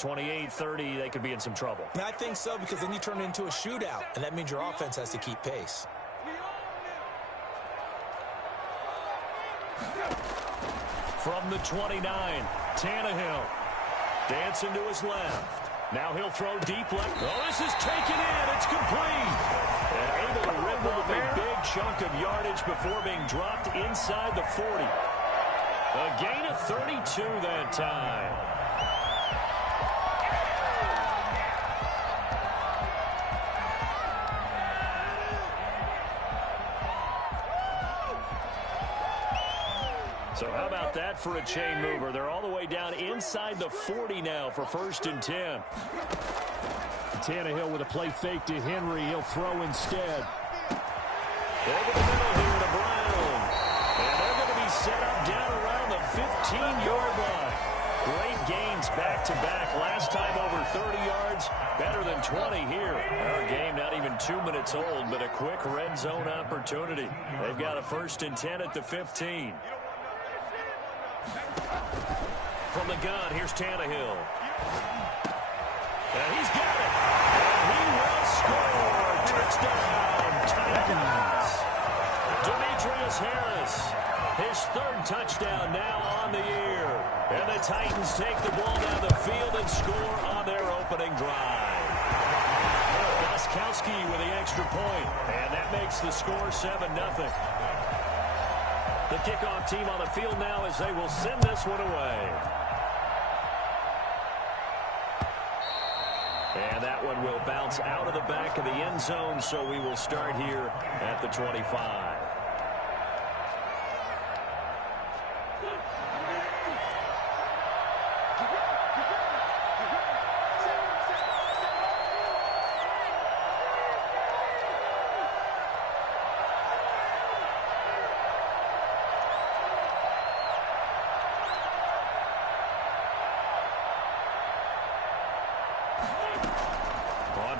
28-30, they could be in some trouble. I think so, because then you turn it into a shootout, and that means your offense has to keep pace. From the 29, Tannehill. Dancing to his left. Now he'll throw deep left. Oh, this is taken in. It's complete. And able to rip off a big chunk of yardage before being dropped inside the 40. A gain of 32 that time. So how about that for a chain mover? They're all the way down inside the 40 now for 1st and 10. Tannehill with a play fake to Henry. He'll throw instead. Over the middle here to Brown. And they're going to be set up down around the 15-yard line. Great gains back-to-back. Last time over 30 yards, better than 20 here. Our game not even 2 minutes old, but a quick red zone opportunity. They've got a 1st and 10 at the 15. From the gun, here's Tannehill. And he's got it. And he will score. Touchdown, Titans. Demetrius Harris, his 3rd touchdown now on the year. And the Titans take the ball down the field and score on their opening drive. Gostkowski with the extra point. And that makes the score 7-0. The kickoff team on the field now as they will send this one away. And that one will bounce out of the back of the end zone, so we will start here at the 25.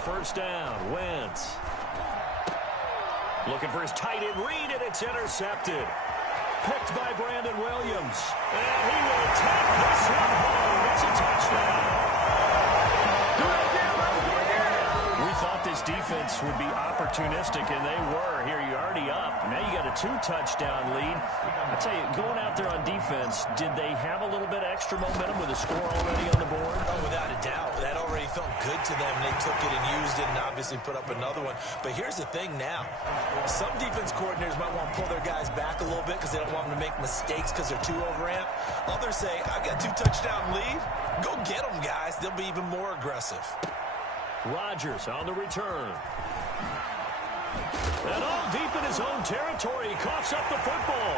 First down, Wentz. Looking for his tight end read, and it's intercepted. Picked by Brandon Williams. And he will take this one home. It's a touchdown. We thought this defense would be opportunistic, and they were. Here you're already up. Now you got a 2-touchdown lead. I tell you, going out there on defense, did they have a little bit extra momentum with a score already on the board? Oh, without a doubt. That already felt good to them. They took it and used it and obviously put up another one. But here's the thing now. Some defense coordinators might want to pull their guys back a little bit because they don't want them to make mistakes because they're too overamped. Others say, I've got 2-touchdown lead. Go get them, guys. They'll be even more aggressive. Rodgers on the return. And all deep in his own territory, he coughs up the football.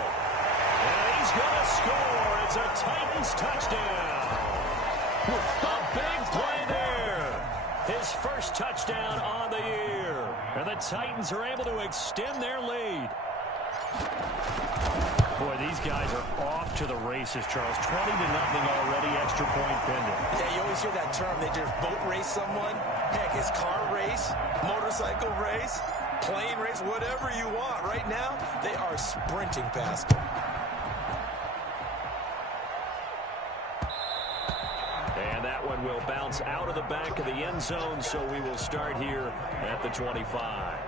And he's going to score. It's a Titans touchdown. A big play there. His 1st touchdown on the year. And the Titans are able to extend their lead. Boy, these guys are off to the races, Charles. 20-0 already, extra point pending. Yeah, you always hear that term. They just boat race someone. Heck, it's car race, motorcycle race, plane race, whatever you want. Right now, they are sprinting past them. And that one will bounce out of the back of the end zone, so we will start here at the 25.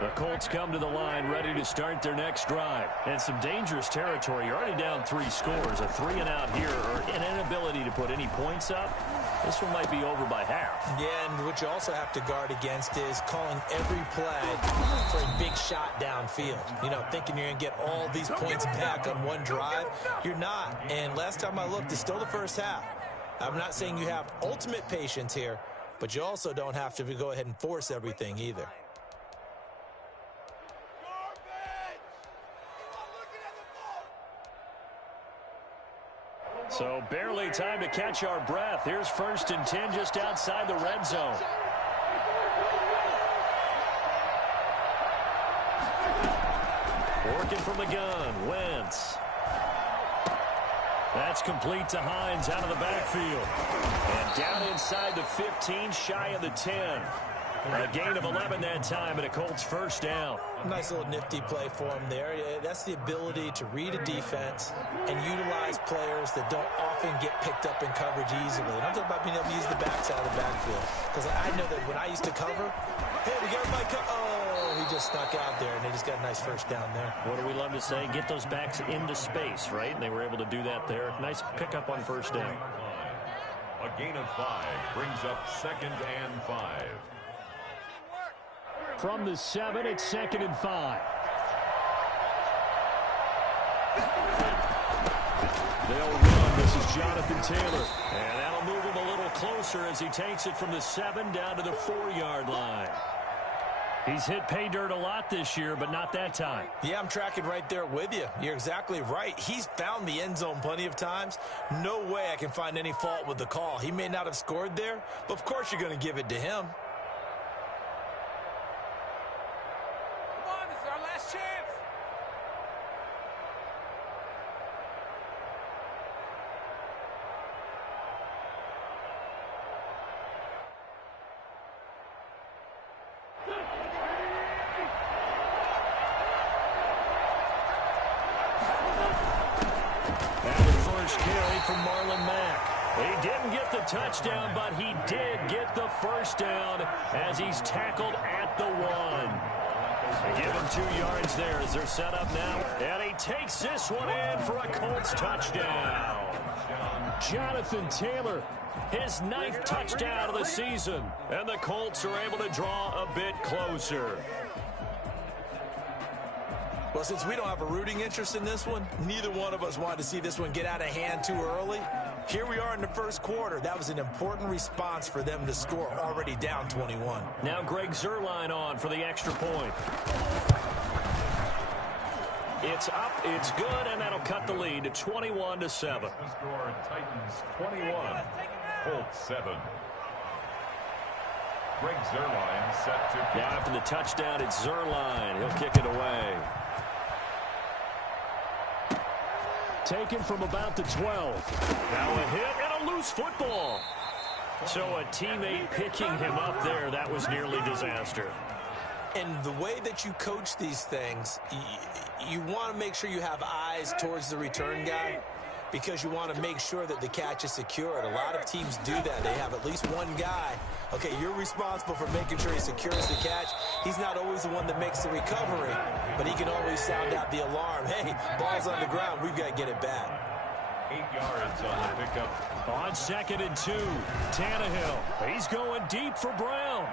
The Colts come to the line ready to start their next drive. And some dangerous territory. You're already down 3 scores. A 3-and-out here, or an inability to put any points up. This one might be over by half. Yeah, and what you also have to guard against is calling every play for a big shot downfield. You know, thinking you're going to get all these points back on one drive. You're not. And last time I looked, it's still the first half. I'm not saying you have ultimate patience here, but you also don't have to go ahead and force everything either. So barely time to catch our breath. Here's 1st and 10 just outside the red zone. Working from the gun, Wentz. That's complete to Hines out of the backfield. And down inside the 15, shy of the 10. A gain of 11 that time, and a Colts first down. Nice little nifty play for him there. That's the ability to read a defense and utilize players that don't often get picked up in coverage easily. And I'm talking about being able to use the backside of the backfield. Because I know that when I used to cover, hey, we got my oh, he just snuck out there, and they just got a nice first down there. What do we love to say? Get those backs into space, right? And they were able to do that there. Nice pickup on first down. A gain of 5 brings up 2nd and 5. From the 7, it's 2nd and 5. They'll run. This is Jonathan Taylor. And that'll move him a little closer as he takes it from the 7 down to the 4-yard line. He's hit pay dirt a lot this year, but not that time. Yeah, I'm tracking right there with you. You're exactly right. He's found the end zone plenty of times. No way I can find any fault with the call. He may not have scored there, but of course you're going to give it to him. Come on, this is our last chance. Carry from Marlon Mack. He didn't get the touchdown, but he did get the first down as he's tackled at the 1. They give him 2 yards there as they're set up now. And he takes this one in for a Colts touchdown. Jonathan Taylor. His 9th touchdown of the season. And the Colts are able to draw a bit closer. Well, since we don't have a rooting interest in this one, neither one of us wanted to see this one get out of hand too early. Here we are in the first quarter. That was an important response for them to score, already down 21. Now Greg Zuerlein on for the extra point. It's up, it's good, and that'll cut the lead to 21-7. The score, Titans 21, Colts 7. Greg Zuerlein set to kick. Now after the touchdown, it's Zuerlein. He'll kick it away. Taken from about the 12. Now a hit and a loose football. So a teammate picking him up there, that was nearly disaster. And the way that you coach these things, you want to make sure you have eyes towards the return guy because you want to make sure that the catch is secured. A lot of teams do that. They have at least one guy. Okay, you're responsible for making sure he secures the catch. He's not always the one that makes the recovery, but he can always sound out the alarm. Hey, ball's on the ground. We've got to get it back. 8 yards on the pickup. On 2nd and 2, Tannehill. He's going deep for Brown.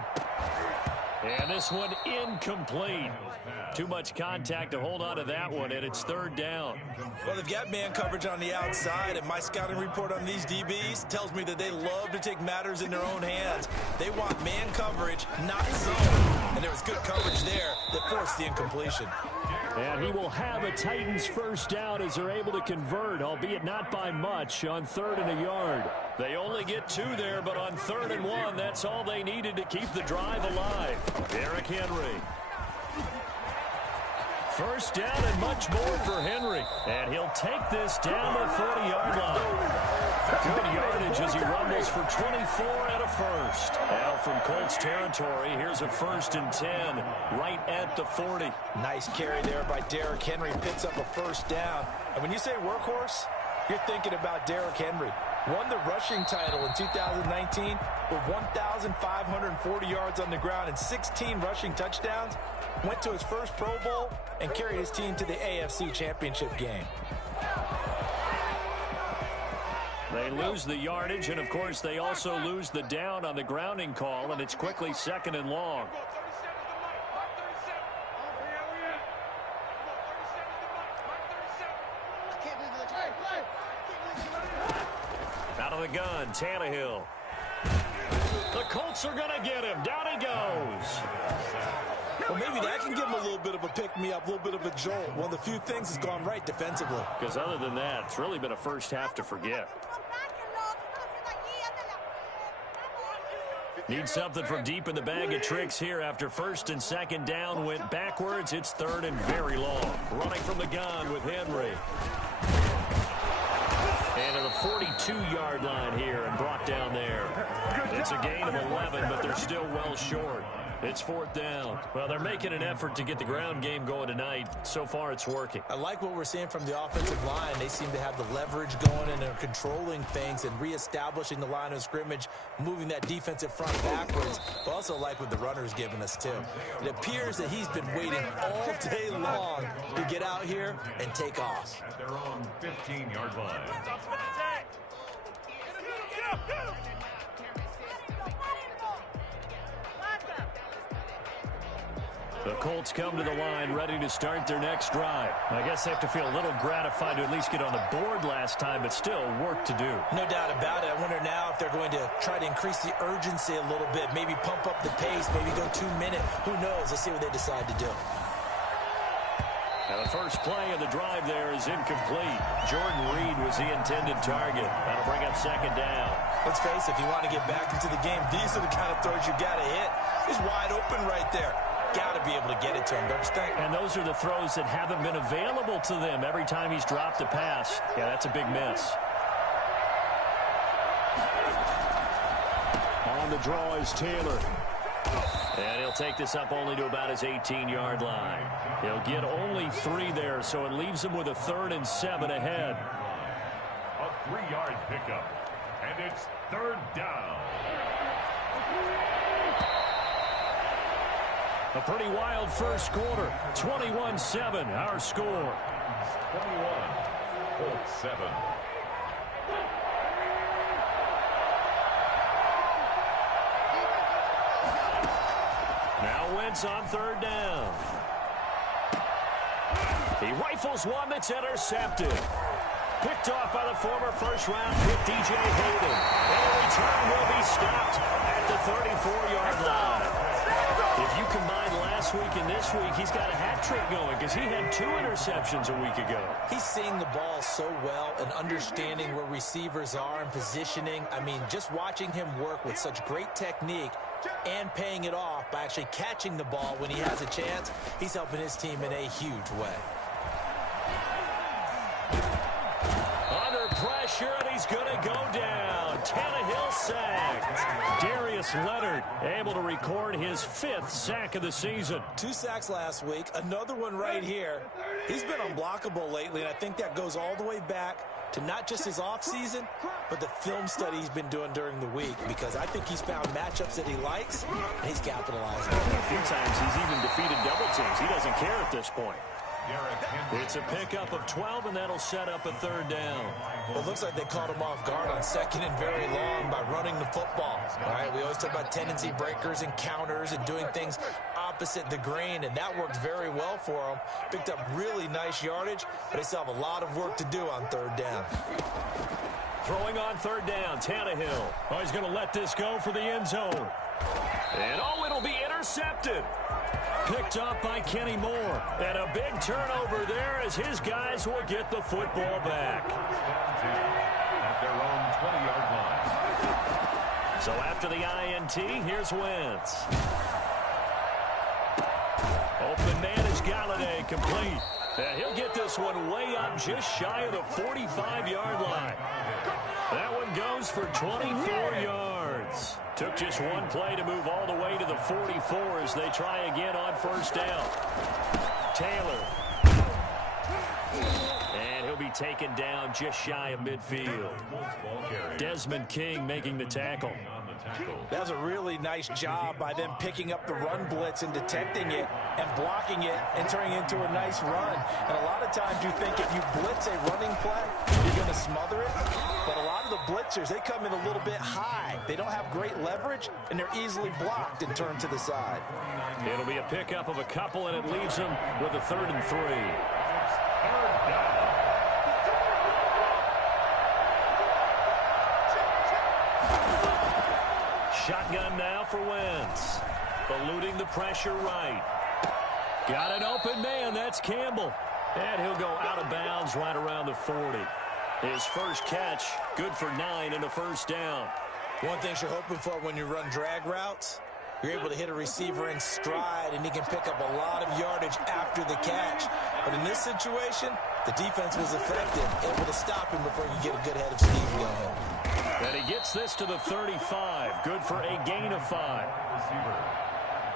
And this one incomplete. Too much contact to hold on to that one, and it's 3rd down. Well, they've got man coverage on the outside, and my scouting report on these DBs tells me that they love to take matters in their own hands. They want man coverage, not zone. And there was good coverage there that forced the incompletion. And he will have a Titans first down as they're able to convert, albeit not by much, on 3rd and a yard. They only get 2 there, but on 3rd and 1, that's all they needed to keep the drive alive. Derrick Henry. First down and much more for Henry. And he'll take this down the 40-yard line. Good yardage as he rumbles for 24 and a first. Now from Colts territory, here's a 1st and 10 right at the 40. Nice carry there by Derrick Henry. Picks up a first down. And when you say workhorse, you're thinking about Derrick Henry. Won the rushing title in 2019 with 1,540 yards on the ground and 16 rushing touchdowns. Went to his first Pro Bowl and carried his team to the AFC Championship game. They lose the yardage, and of course they also lose the down on the grounding call, and it's quickly 2nd and long. Out of the gun, Tannehill. The Colts are going to get him. Down he goes. Well, maybe that can give him a little bit of a pick-me-up, a little bit of a jolt. One of the few things that's gone right defensively. Because other than that, it's really been a first half to forget. Need something from deep in the bag of tricks here after 1st and 2nd down went backwards. It's 3rd and very long. Running from the gun with Henry. And at the 32-yard line here and brought down there. It's a gain of 11, but they're still well short. It's 4th down. Well, they're making an effort to get the ground game going tonight. So far, it's working. I like what we're seeing from the offensive line. They seem to have the leverage going, and they're controlling things and reestablishing the line of scrimmage, moving that defensive front backwards. But also like what the runner's giving us, too. It appears that he's been waiting all day long to get out here and take off. At their own 15-yard line. The Colts come to the line ready to start their next drive. I guess they have to feel a little gratified to at least get on the board last time, but still work to do. No doubt about it. I wonder now if they're going to try to increase the urgency a little bit, maybe pump up the pace, maybe go 2-minute. Who knows? Let's see what they decide to do. Now the first play of the drive there is incomplete. Jordan Reed was the intended target. That'll bring up 2nd down. Let's face it, if you want to get back into the game, these are the kind of throws you got to hit. He's wide open right there. Got to be able to get it to him, don't you think? And those are the throws that haven't been available to them every time he's dropped a pass. Yeah, that's a big miss. On the draw is Taylor. And he'll take this up only to about his 18-yard line. He'll get only 3 there, so it leaves him with a 3rd and 7 ahead. A 3-yard pickup. And it's 3rd down. A pretty wild first quarter. 21-7, our score. 21, Colts 7. Now Wentz on 3rd down. He rifles one that's intercepted. Picked off by the former first-round pick, D.J. Hayden. And the return will be stopped at the 34-yard line. If you combine last week and this week, he's got a hat trick going because he had 2 interceptions a week ago. He's seeing the ball so well and understanding where receivers are and positioning. I mean, just watching him work with such great technique and paying it off by actually catching the ball when he has a chance, he's helping his team in a huge way. Under pressure, and he's going to go down. Tannehill sacked. Darius Leonard able to record his 5th sack of the season. 2 sacks last week, another one right here. He's been unblockable lately, and I think that goes all the way back to not just his offseason, but the film study he's been doing during the week, because I think he's found matchups that he likes, and he's capitalizing. A few times he's even defeated double teams. He doesn't care at this point. It's a pickup of 12, and that'll set up a 3rd down. Well, it looks like they caught him off guard on 2nd and very long by running the football. All right, we always talk about tendency breakers and counters and doing things opposite the grain, and that worked very well for him. Picked up really nice yardage, but they still have a lot of work to do on 3rd down. Throwing on 3rd down, Tannehill. Oh, he's going to let this go for the end zone. And, oh, it'll be intercepted. Picked up by Kenny Moore. And a big turnover there as his guys will get the football back. At their own 20-yard line. So after the INT, here's Wentz. Open man is Galladay, complete. And he'll get this one way up just shy of the 45-yard line. That one goes for 24 yards. Took just one play to move all the way to the 44 as they try again on 1st down. Taylor. And he'll be taken down just shy of midfield. Desmond King making the tackle. That was a really nice job by them picking up the run blitz and detecting it and blocking it and turning it into a nice run. And a lot of times you think if you blitz a running play, you're going to smother it. But a lot of the blitzers, they come in a little bit high. They don't have great leverage, and they're easily blocked and turned to the side. It'll be a pickup of a couple, and it leaves them with a 3rd and 3. 3rd down. Shotgun now for Wentz. Eluding the pressure right. Got an open man. That's Campbell. And he'll go out of bounds right around the 40. His first catch, good for 9 and a 1st down. One thing you're hoping for when you run drag routes, you're able to hit a receiver in stride, and he can pick up a lot of yardage after the catch. But in this situation, The defense was effective, able to stop him before he could get a good head of steam going. And he gets this to the 35. Good for a gain of 5.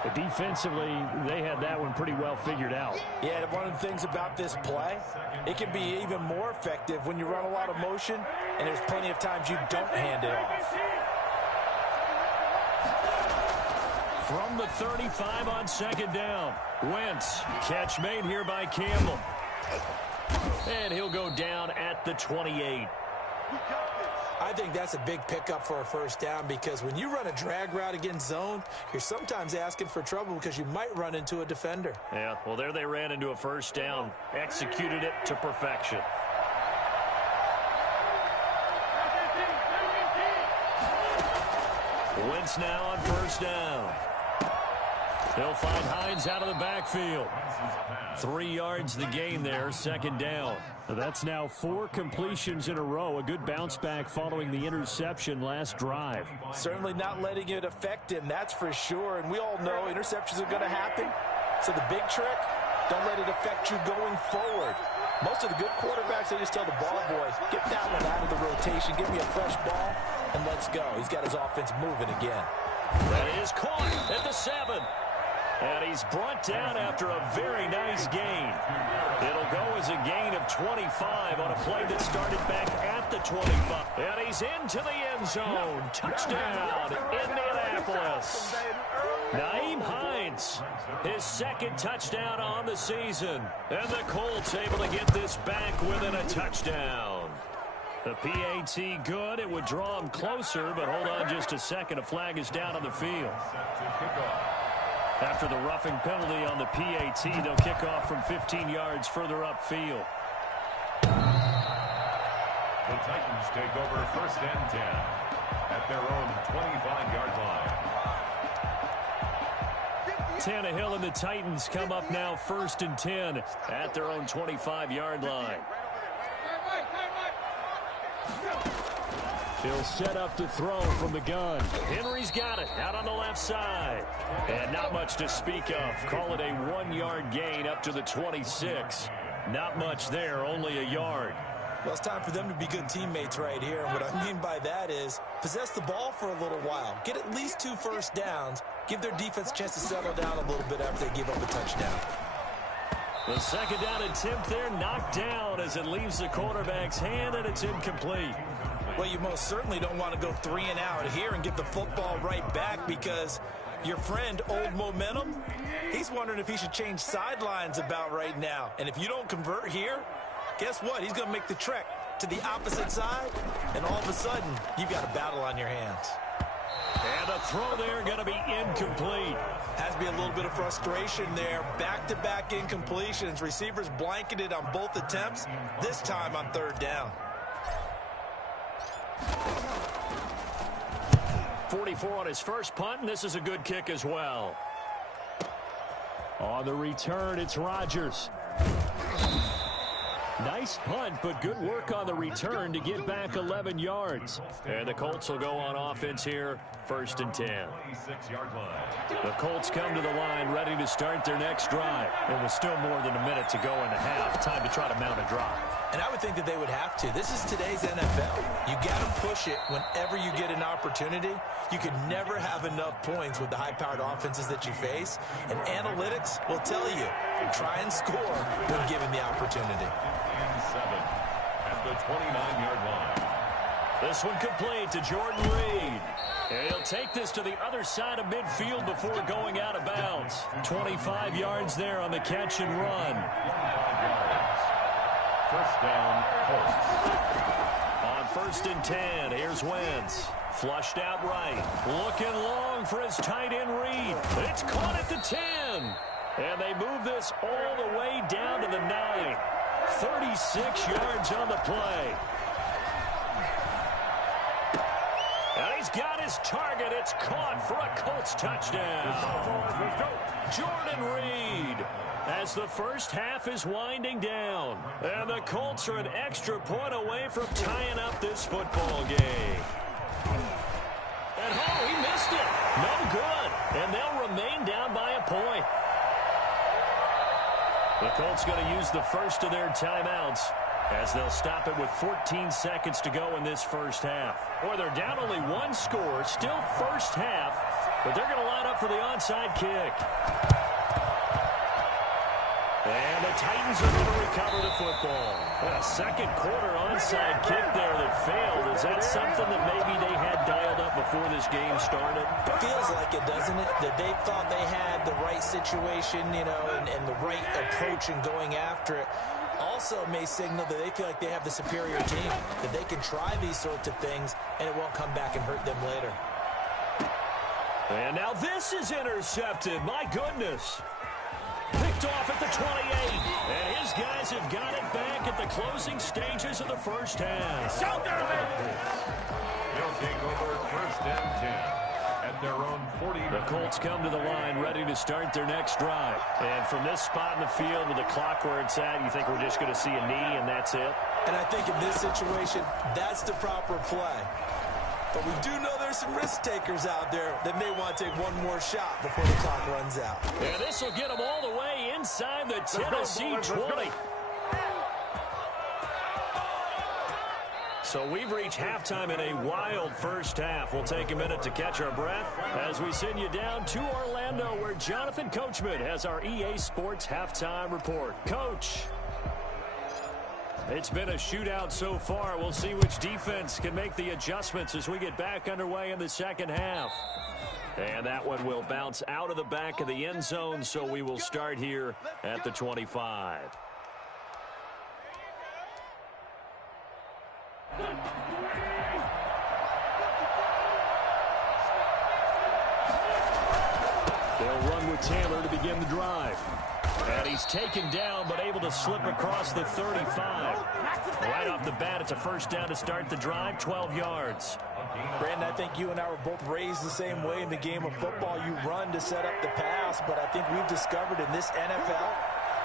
But defensively, they had that one pretty well figured out. Yeah, and one of the things about this play, it can be even more effective when you run a lot of motion, and there's plenty of times you don't hand it off. From the 35 on second down, Wentz. Catch made here by Campbell. And he'll go down at the 28. I think that's a big pickup for a first down because when you run a drag route against zone, you're sometimes asking for trouble because you might run into a defender. Yeah, well, there they ran into a first down. Executed it to perfection. Wentz now on first down. He'll find Hines out of the backfield. 3 yards the gain there, second down. That's now 4 completions in a row. A good bounce back following the interception last drive. Certainly not letting it affect him, that's for sure. And we all know interceptions are going to happen. So the big trick, don't let it affect you going forward. Most of the good quarterbacks, they just tell the ball boy, get that one out of the rotation, give me a fresh ball, and let's go. He's got his offense moving again. That is caught at the 7. And he's brought down after a very nice gain. It'll go as a gain of 25 on a play that started back at the 25. And he's into the end zone. Touchdown, Indianapolis. Nyheim Hines, his second touchdown on the season. And the Colts able to get this back within a touchdown. The PAT good. It would draw him closer, but hold on just a second. A flag is down on the field. After the roughing penalty on the PAT, they'll kick off from 15 yards further upfield. The Titans take over first and 10 at their own 25-yard line. Tannehill and the Titans come up now first and 10 at their own 25-yard line. He'll set up to throw from the gun. Henry's got it out on the left side. And not much to speak of. Call it a 1-yard gain up to the 26. Not much there, only a yard. Well, it's time for them to be good teammates right here. And what I mean by that is possess the ball for a little while. Get at least 2 first downs. Give their defense a chance to settle down a little bit after they give up a touchdown. The second down attempt there knocked down as it leaves the quarterback's hand, and it's incomplete. Well, you most certainly don't want to go 3 and out here and get the football right back because your friend, Old Momentum, he's wondering if he should change sidelines about right now. And if you don't convert here, guess what? He's going to make the trek to the opposite side, and all of a sudden, you've got a battle on your hands. And the throw there going to be incomplete. Has to be a little bit of frustration there. Back-to-back incompletions. Receivers blanketed on both attempts, this time on third down. 44 on his first punt, and this is a good kick as well. On the return, it's Rodgers. Nice punt, but good work on the return to get back 11 yards. And the Colts will go on offense here, first and 10. The Colts come to the line ready to start their next drive. And with still more than a minute to go in the half, time to try to mount a drive. And I would think that they would have to. This is today's NFL. You got to push it whenever you get an opportunity. You can never have enough points with the high-powered offenses that you face. And analytics will tell you, try and score when given the opportunity. And 7 at the 29-yard line. This one complete to Jordan Reed. And he'll take this to the other side of midfield before going out of bounds. 25 yards there on the catch and run. 25 yards. First down, Colts. On first and 10, here's Wentz. Flushed out right. Looking long for his tight end Reed. It's caught at the 10. And they move this all the way down to the 9. 36 yards on the play. And he's got his target. It's caught for a Colts touchdown. Jordan Reed. As the first half is winding down. And the Colts are an extra point away from tying up this football game. And oh, he missed it. No good. And they'll remain down by a point. The Colts going to use the first of their timeouts as they'll stop it with 14 seconds to go in this first half. Boy, they're down only one score, still first half, but they're going to line up for the onside kick. And the Titans are going to recover the football. A second quarter onside kick there that failed. Is that something that maybe they had dialed up before this game started? It feels like it, doesn't it? That they thought they had the right situation, you know, and the right approach in going after it. Also may signal that they feel like they have the superior team, that they can try these sorts of things and it won't come back and hurt them later. And now this is intercepted. My goodness. Picked off at the 28. And his guys have got it back at the closing stages of the first half. He'll take over first and 10. At their own 40. The Colts come to the line ready to start their next drive. And from this spot in the field with the clock where it's at, you think we're just going to see a knee and that's it? And I think in this situation, that's the proper play. But we do know there's some risk takers out there that may want to take one more shot before the clock runs out. And this will get them all the way inside the Tennessee 20. So we've reached halftime in a wild first half. We'll take a minute to catch our breath as we send you down to Orlando, where Jonathan Coachman has our EA Sports halftime report. Coach, it's been a shootout so far. We'll see which defense can make the adjustments as we get back underway in the second half. And that one will bounce out of the back of the end zone, so we will start here at the 25. They'll run with Taylor to begin the drive. And he's taken down, but able to slip across the 35. Right off the bat, it's a first down to start the drive, 12 yards. Brandon, I think you and I were both raised the same way in the game of football. You run to set up the pass, but I think we've discovered in this NFL,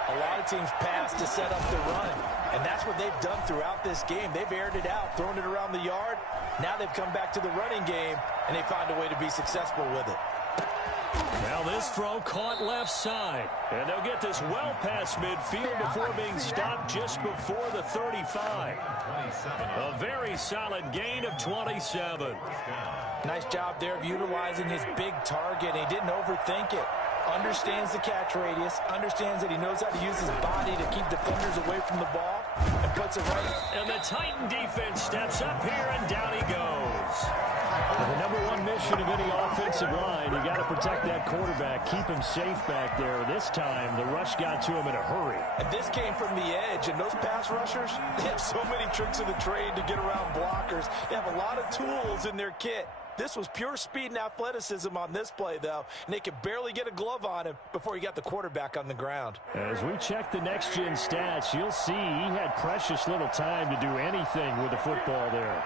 a lot of teams pass to set up the run. And that's what they've done throughout this game. They've aired it out, thrown it around the yard. Now they've come back to the running game, and they find a way to be successful with it. Now this throw caught left side. And they'll get this well past midfield before being stopped just before the 35. A very solid gain of 27. Nice job there of utilizing his big target. He didn't overthink it. Understands the catch radius, understands that he knows how to use his body to keep defenders away from the ball, and puts it right. And the Titan defense steps up here, and down he goes. The number one mission of any offensive line, you got to protect that quarterback, keep him safe back there. This time, the rush got to him in a hurry. And this came from the edge, and those pass rushers, they have so many tricks of the trade to get around blockers. They have a lot of tools in their kit. This was pure speed and athleticism on this play, though, and they could barely get a glove on him before he got the quarterback on the ground. As we check the next-gen stats, you'll see he had precious little time to do anything with the football there.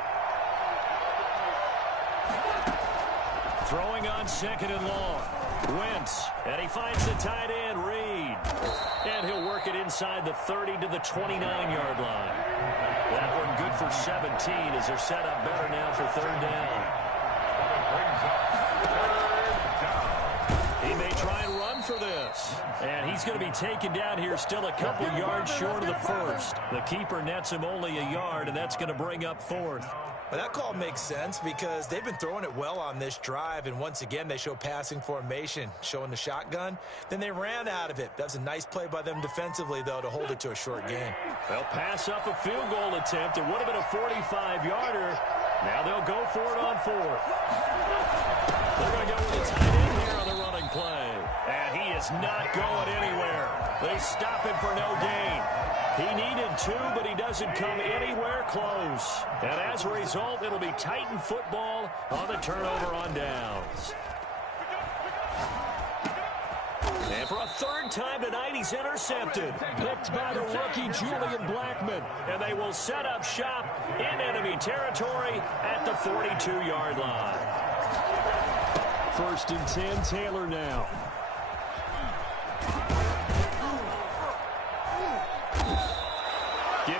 Throwing on second and long. Wentz, and he finds the tight end, Reed. And he'll work it inside the 30 to the 29-yard line. That one good for 17 as they're set up better now for third down. He may try and run for this. And he's going to be taken down here still a couple yards short of the first. The keeper nets him only a yard, and that's going to bring up fourth. Well, that call makes sense because they've been throwing it well on this drive, and once again they show passing formation, showing the shotgun. Then they ran out of it. That was a nice play by them defensively, though, to hold it to a short gain. They'll pass up a field goal attempt. It would have been a 45-yarder. Now they'll go for it on fourth. They're going to go with a tight end here on the running play. And he is not going anywhere. They stop him for no gain. He needed two, but he doesn't come anywhere close. And as a result, it'll be Titan football on the turnover on downs. And for a third time tonight, he's intercepted. Picked by the rookie Julian Blackman. And they will set up shop in enemy territory at the 42-yard line. First and 10, Taylor now.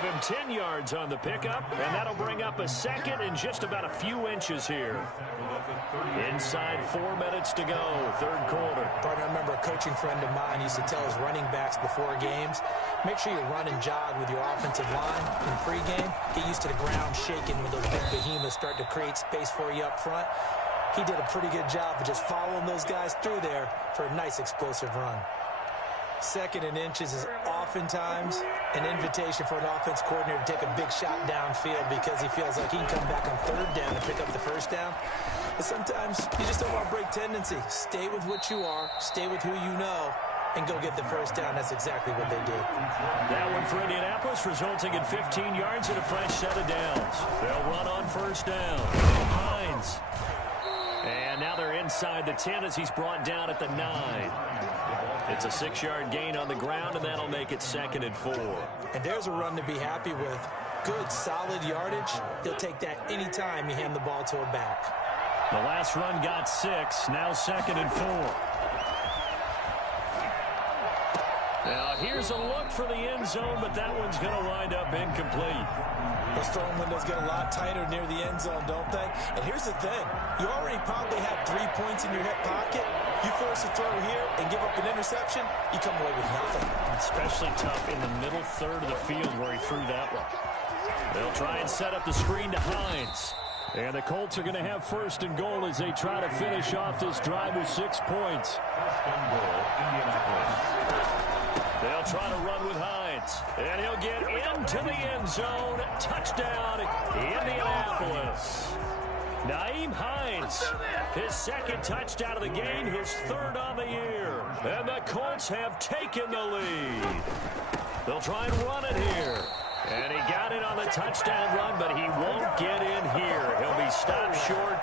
him 10 yards on the pickup, and that'll bring up a second in just about a few inches here. Inside 4 minutes to go, third quarter. Partner, I remember a coaching friend of mine used to tell his running backs before games, make sure you run and jog with your offensive line in pregame. Get used to the ground shaking when those big behemoths start to create space for you up front. He did a pretty good job of just following those guys through there for a nice explosive run. Second and inches is oftentimes an invitation for an offense coordinator to take a big shot downfield because he feels like he can come back on third down and pick up the first down. But sometimes you just don't want to break tendency. Stay with what you are, stay with who you know, and go get the first down. That's exactly what they did. That one for Indianapolis, resulting in 15 yards and a fresh set of downs. They'll run on first down. Hines. And now they're inside the 10 as he's brought down at the 9. It's a 6-yard gain on the ground, and that'll make it 2nd and 4. And there's a run to be happy with. Good, solid yardage. He'll take that any time you hand the ball to a back. The last run got 6, now 2nd and 4. Now here's a look for the end zone, but that one's going to wind up incomplete. Those throwing windows get a lot tighter near the end zone, don't they? And here's the thing. You already probably have 3 points in your hip pocket. You force a throw here and give up an interception, you come away with nothing. Especially tough in the middle third of the field where he threw that one. They'll try and set up the screen to Hines. And the Colts are going to have 1st and goal as they try to finish off this drive with 6 points. They'll try to run with Hines. And he'll get into the end zone. Touchdown, Indianapolis. Nyheim Hines, his 2nd touchdown of the game, his 3rd on the year. And the Colts have taken the lead. They'll try and run it here. And he got it on the touchdown run, but he won't get in here. He'll be stopped short,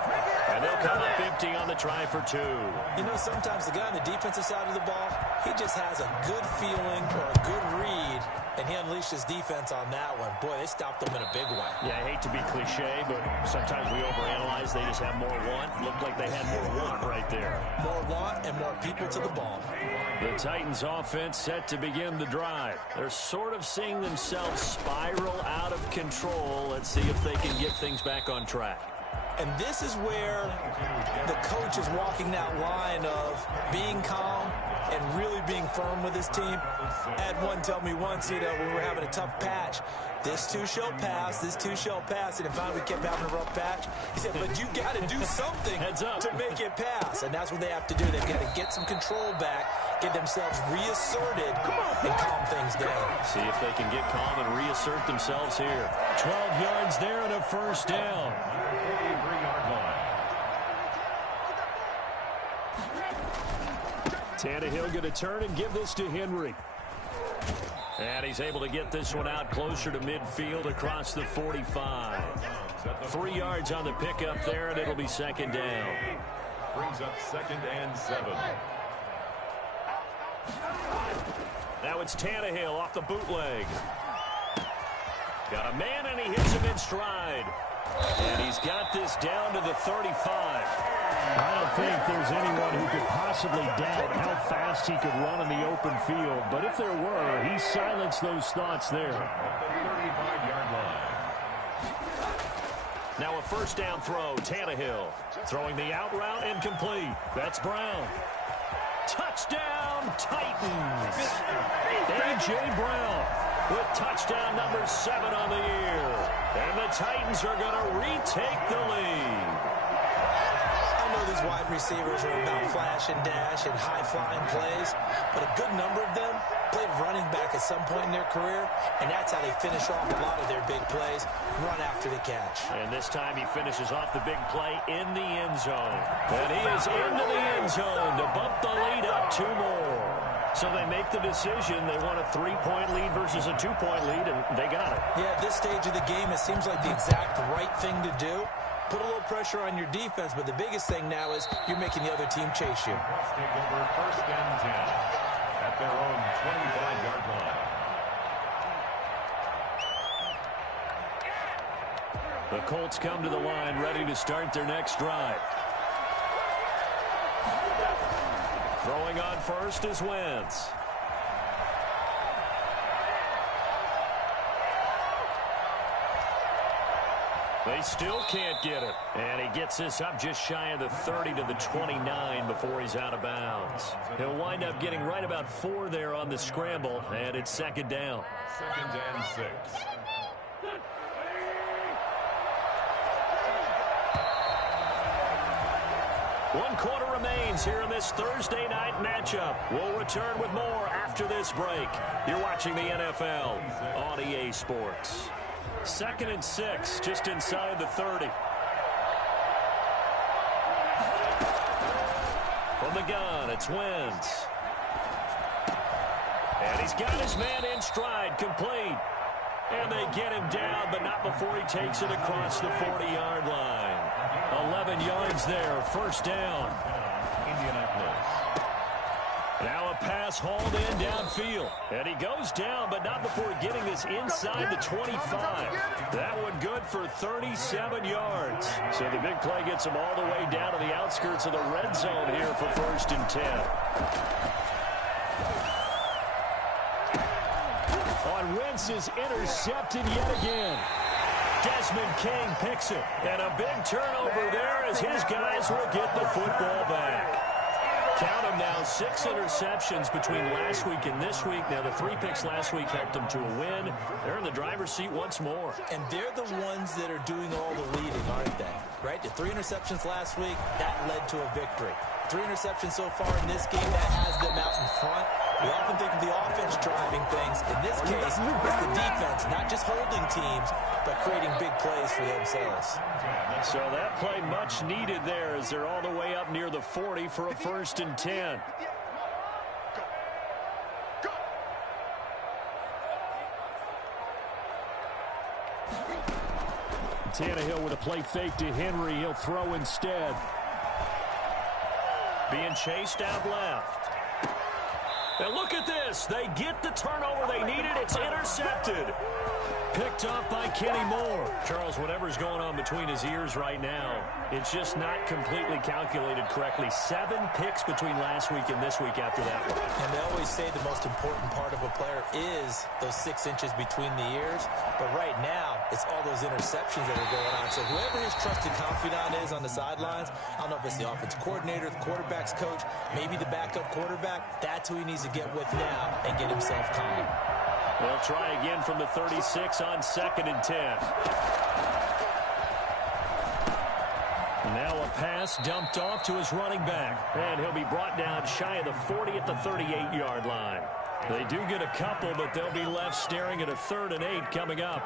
and they'll come up empty on the try for 2. You know, sometimes the guy on the defensive side of the ball, he just has a good feeling or a good read, and he unleashed his defense on that one. Boy, they stopped him in a big way. Yeah, I hate to be cliche, but sometimes we overanalyze. They just have more want. Looked like they had more want right there. More want and more people to the ball. The Titans offense set to begin the drive. They're sort of seeing themselves spiral out of control. Let's see if they can get things back on track. And this is where the coach is walking that line of being calm and really being firm with his team. I had one tell me once, when we were having a tough patch, this too shall pass, this too shall pass. And finally we kept having a rough patch. He said, but you got to do something to make it pass. And that's what they have to do. They've got to get some control back, get themselves reasserted, and calm things down. See if they can get calm and reassert themselves here. 12 yards there and a 1st down. Tannehill going to turn and give this to Henry. And he's able to get this one out closer to midfield across the 45. 3 yards on the pickup there, and it'll be 2nd down. Brings up 2nd and 7. Now it's Tannehill off the bootleg. Got a man, and he hits him in stride. And he's got this down to the 35. I don't think there's anyone who could possibly doubt how fast he could run in the open field. But if there were, he silenced those thoughts there. 35-yard line. Now a 1st down throw, Tannehill. Throwing the out route incomplete. That's Brown. Touchdown, Titans. A.J. Brown with touchdown number 7 on the year. And the Titans are going to retake the lead. I know these wide receivers are about flash and dash and high-flying plays, but a good number of them played running back at some point in their career, and that's how they finish off a lot of their big plays, run after the catch. And this time he finishes off the big play in the end zone. And he is into the end zone to bump the lead up 2 more. So they make the decision. They want a 3-point lead versus a 2-point lead, and they got it. Yeah, at this stage of the game, it seems like the exact right thing to do. Put a little pressure on your defense, but the biggest thing now is you're making the other team chase you. Let's take over 1st and 10 at their own 25-yard line. The Colts come to the line ready to start their next drive. Throwing on first is Wentz. They still can't get it. And he gets this up just shy of the 30 to the 29 before he's out of bounds. He'll wind up getting right about 4 there on the scramble, and it's second down. 2nd and 6. One quarter remains here in this Thursday night matchup. We'll return with more after this break. You're watching the NFL on EA Sports. 2nd and 6, just inside the 30. From the gun, it's Wentz. And he's got his man in stride, complete. And they get him down, but not before he takes it across the 40-yard line. 11 yards there, first down. Indianapolis. Now a pass hauled in downfield. And he goes down, but not before getting this inside the 25. That one good for 37 yards. So the big play gets him all the way down to the outskirts of the red zone here for 1st and 10. On Wentz is intercepted yet again. Desmond King picks it. And a big turnover there as his guys will get the football back. Count them now, 6 interceptions between last week and this week. Now, the 3 picks last week helped them to a win. They're in the driver's seat once more. And they're the ones that are doing all the leading, aren't they? Right? The 3 interceptions last week, that led to a victory. 3 interceptions so far in this game, that has them out in front. We often think of the offense driving things. In this case, it's the defense, not just holding teams, but creating big plays for themselves. So that play much needed there as they're all the way up near the 40 for a 1st and 10. Tannehill with a play fake to Henry. He'll throw instead. Being chased out left. And look at this. They get the turnover they needed. It's intercepted. Picked up by Kenny Moore. Charles, whatever's going on between his ears right now, it's just not completely calculated correctly. 7 picks between last week and this week after that one. And they always say the most important part of a player is those 6 inches between the ears. But right now, it's all those interceptions that are going on. So whoever his trusted confidant is on the sidelines, I don't know if it's the offense coordinator, the quarterback's coach, maybe the backup quarterback, that's who he needs to get with now and get himself calm. They'll try again from the 36 on 2nd and 10. Now a pass dumped off to his running back. And he'll be brought down shy of the 40 at the 38-yard line. They do get a couple, but they'll be left staring at a 3rd and 8 coming up.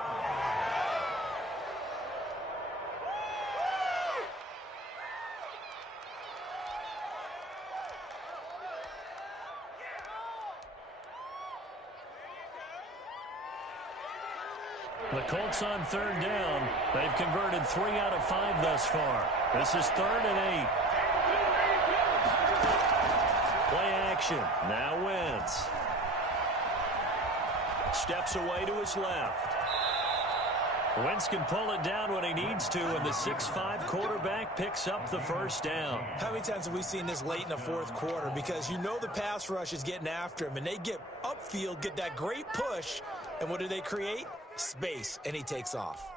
The Colts on 3rd down. They've converted 3 out of 5 thus far. This is 3rd and 8. Play action. Now Wentz. Steps away to his left. Wentz can pull it down when he needs to, and the 6'5" quarterback picks up the 1st down. How many times have we seen this late in the 4th quarter? Because you know the pass rush is getting after him, and they get upfield, get that great push, and what do they create? Space, and he takes off.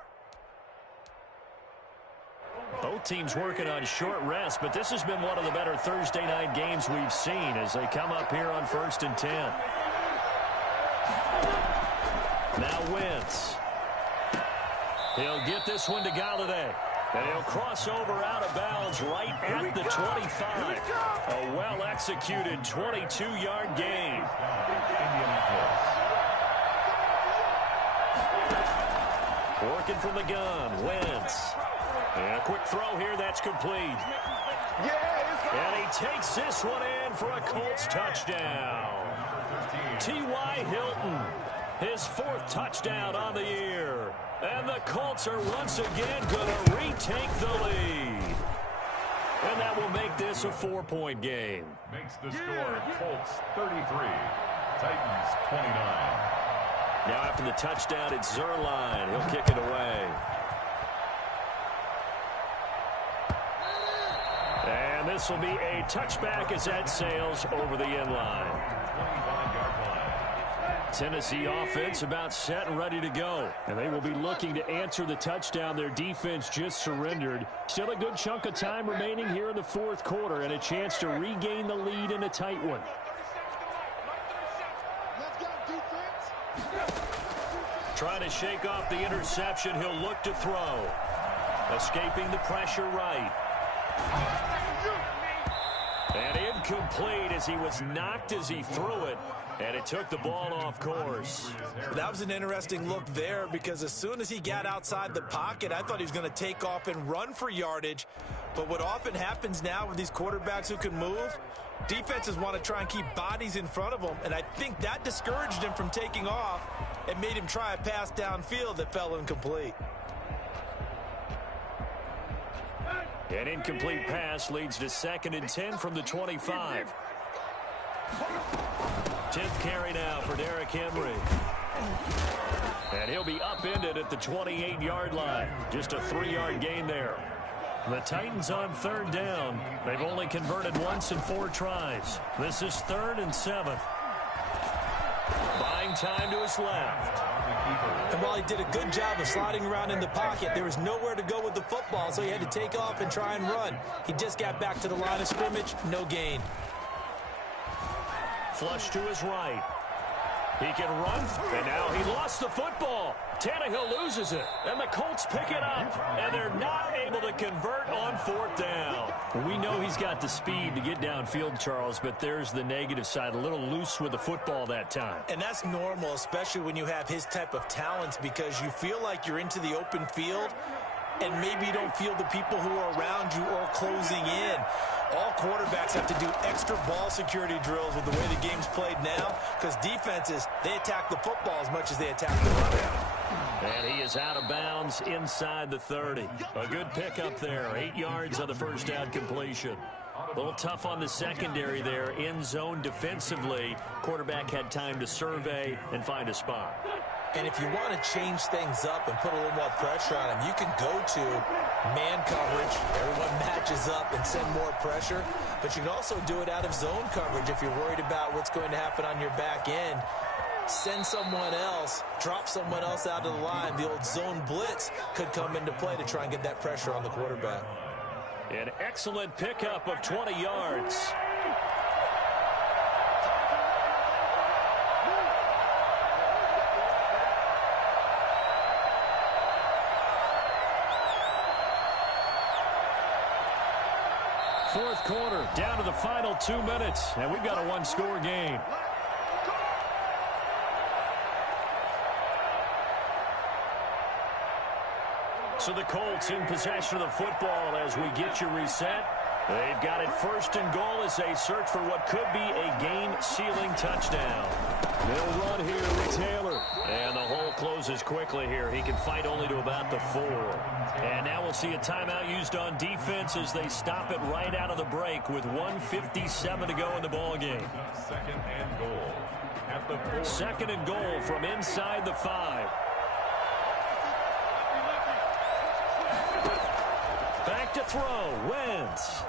Both teams working on short rest, but this has been one of the better Thursday night games we've seen as they come up here on 1st and 10. Now Wentz. He'll get this one to Galladay. And he'll cross over out of bounds right at the 25. A well-executed 22-yard gain. Working from the gun, Wentz. And a quick throw here, that's complete. And he takes this one in for a Colts touchdown. T.Y. Hilton, his 4th touchdown on the year. And the Colts are once again going to retake the lead. And that will make this a 4-point game. Makes the score Colts 33, Titans 29. Now after the touchdown, it's Zerline. He'll kick it away. And this will be a touchback as that sails over the end line. 25-yard line. Tennessee offense about set and ready to go. And they will be looking to answer the touchdown their defense just surrendered. Still a good chunk of time remaining here in the fourth quarter and a chance to regain the lead in a tight one. Trying to shake off the interception. He'll look to throw. Escaping the pressure right. And incomplete as he was knocked as he threw it. And it took the ball off course. That was an interesting look there because as soon as he got outside the pocket, I thought he was going to take off and run for yardage. But what often happens now with these quarterbacks who can move, defenses want to try and keep bodies in front of them. And I think that discouraged him from taking off and made him try a pass downfield that fell incomplete. An incomplete pass leads to 2nd and 10 from the 25. 10th carry now for Derrick Henry. And he'll be upended at the 28-yard line. Just a 3-yard gain there. The Titans on 3rd down. They've only converted once in 4 tries. This is 3rd and 7. Buying time to his left. And while he did a good job of sliding around in the pocket, there was nowhere to go with the football, so he had to take off and try and run. He just got back to the line of scrimmage, no gain. Flush to his right. He can run, and now he lost the football. Tannehill loses it, and the Colts pick it up, and they're not able to convert on 4th down. We know he's got the speed to get downfield, Charles, but there's the negative side, a little loose with the football that time. And that's normal, especially when you have his type of talents, because you feel like you're into the open field, and maybe you don't feel the people who are around you or closing in. All quarterbacks have to do extra ball security drills with the way the game's played now, because defenses, they attack the football as much as they attack the run. And he is out of bounds inside the 30. A good pickup there, 8 yards on the first down completion. A little tough on the secondary there, in zone defensively. Quarterback had time to survey and find a spot. And if you want to change things up and put a little more pressure on him, you can go to man coverage. Everyone matches up and send more pressure. But you can also do it out of zone coverage if you're worried about what's going to happen on your back end. Send someone else, drop someone else out of the line. The old zone blitz could come into play to try and get that pressure on the quarterback. An excellent pickup of 20 yards. Fourth quarter, down to the final 2 minutes, and we've got a one-score game. So the Colts in possession of the football as we get you reset. They've got it 1st and goal as they search for what could be a game-sealing touchdown. They'll run here with Taylor. And the hole closes quickly here. He can fight only to about the 4. And now we'll see a timeout used on defense as they stop it right out of the break with 1:57 to go in the ballgame. 2nd and goal at the 4. 2nd and goal from inside the 5. Back to throw. Wentz.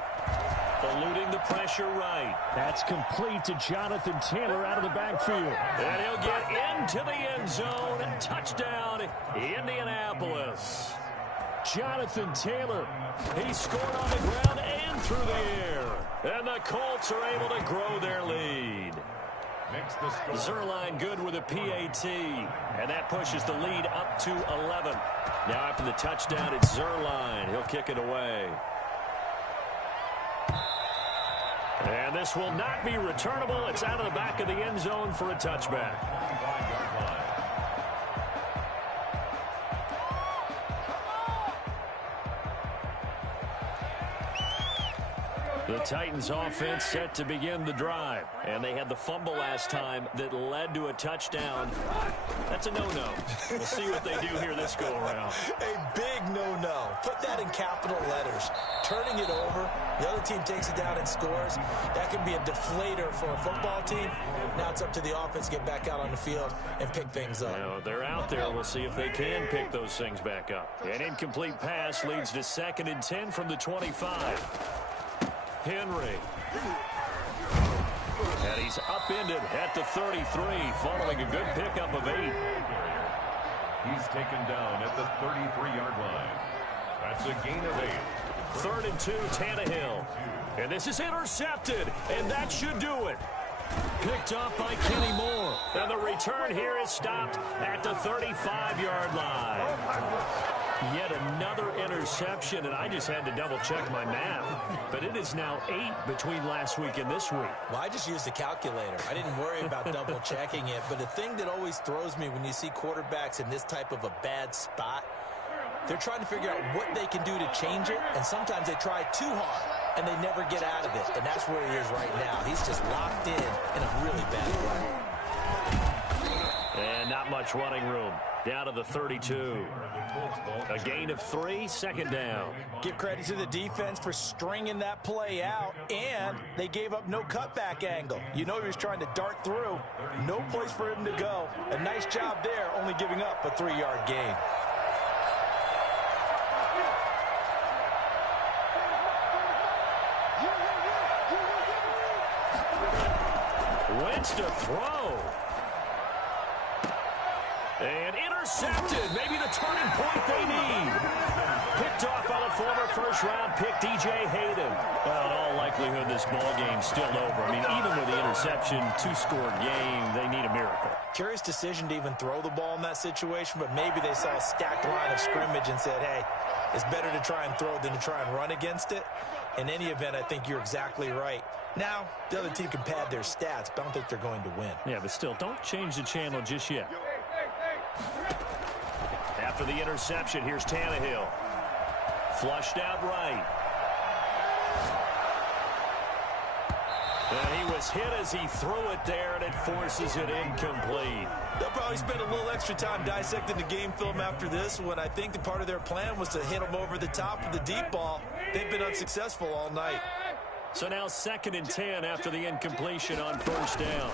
Eluding the pressure right. That's complete to Jonathan Taylor out of the backfield. And he'll get into the end zone. Touchdown, Indianapolis. Jonathan Taylor. He scored on the ground and through the air. And the Colts are able to grow their lead. Zerline good with a PAT. And that pushes the lead up to 11. Now after the touchdown, it's Zerline. He'll kick it away. And this will not be returnable. It's out of the back of the end zone for a touchback. The Titans offense set to begin the drive. And they had the fumble last time that led to a touchdown. That's a no-no. We'll see what they do here this go-around. A big no-no. Put that in capital letters. Turning it over, the other team takes it down and scores. That can be a deflator for a football team. Now it's up to the offense to get back out on the field and pick things up. Now, they're out there. We'll see if they can pick those things back up. An incomplete pass leads to 2nd and 10 from the 25. Henry. And he's upended at the 33 following a good pickup of 8. He's taken down at the 33-yard line. That's a gain of 8. 3rd and 2, Tannehill. And this is intercepted, and that should do it. Picked up by Kenny Moore. And the return here is stopped at the 35-yard line. Yet another interception, and I just had to double-check my math. But it is now 8 between last week and this week. Well, I just used a calculator. I didn't worry about double-checking it. But the thing that always throws me when you see quarterbacks in this type of a bad spot, they're trying to figure out what they can do to change it, and sometimes they try too hard, and they never get out of it. And that's where he is right now. He's just locked in a really bad way. And not much running room. Down to the 32. A gain of 3, 2nd down. Give credit to the defense for stringing that play out, and they gave up no cutback angle. You know he was trying to dart through. No place for him to go. A nice job there, only giving up a 3-yard gain. Wentz to throw. And intercepted. Maybe the turning point they need. Picked off by the former first-round pick, DJ Hayden. Well, in all likelihood, this ball game's still over. I mean, even with the interception, 2-score game, they need a miracle. Curious decision to even throw the ball in that situation, but maybe they saw a stacked line of scrimmage and said, hey, it's better to try and throw than to try and run against it. In any event, I think you're exactly right. Now, the other team can pad their stats, but I don't think they're going to win. Yeah, but still, don't change the channel just yet. After the interception, here's Tannehill. Flushed out right. And he was hit as he threw it there, and it forces it incomplete. They'll probably spend a little extra time dissecting the game film after this one. I think the part of their plan was to hit them over the top of the deep ball. They've been unsuccessful all night. So now 2nd and 10 after the incompletion on 1st down.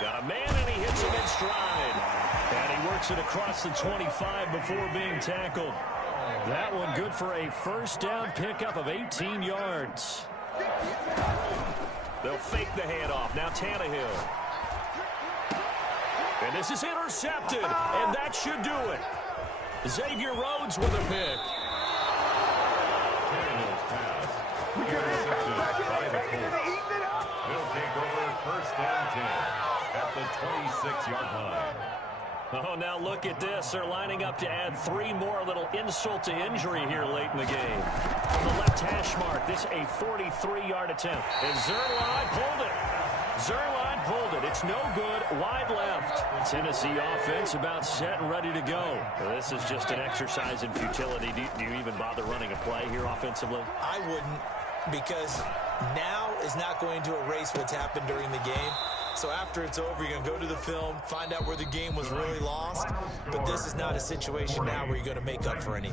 Got a man, and he hits him in stride. And he works it across the 25 before being tackled. That one good for a 1st down pickup of 18 yards. They'll fake the handoff. Now Tannehill. And this is intercepted, and that should do it. Xavier Rhodes with a pick. Tannehill's pass. Intercepted by the Colts. He'll take over 1st and 10 at the 26-yard line. Oh, now look at this. They're lining up to add 3 more. A little insult to injury here late in the game. From the left hash mark, this a 43-yard attempt. And Zerline pulled it. Zerline pulled it. It's no good. Wide left. Tennessee offense about set and ready to go. Well, this is just an exercise in futility. Do you even bother running a play here offensively? I wouldn't, because now is not going to erase what's happened during the game. So after it's over, you're going to go to the film, find out where the game was really lost. But this is not a situation now where you're going to make up for anything.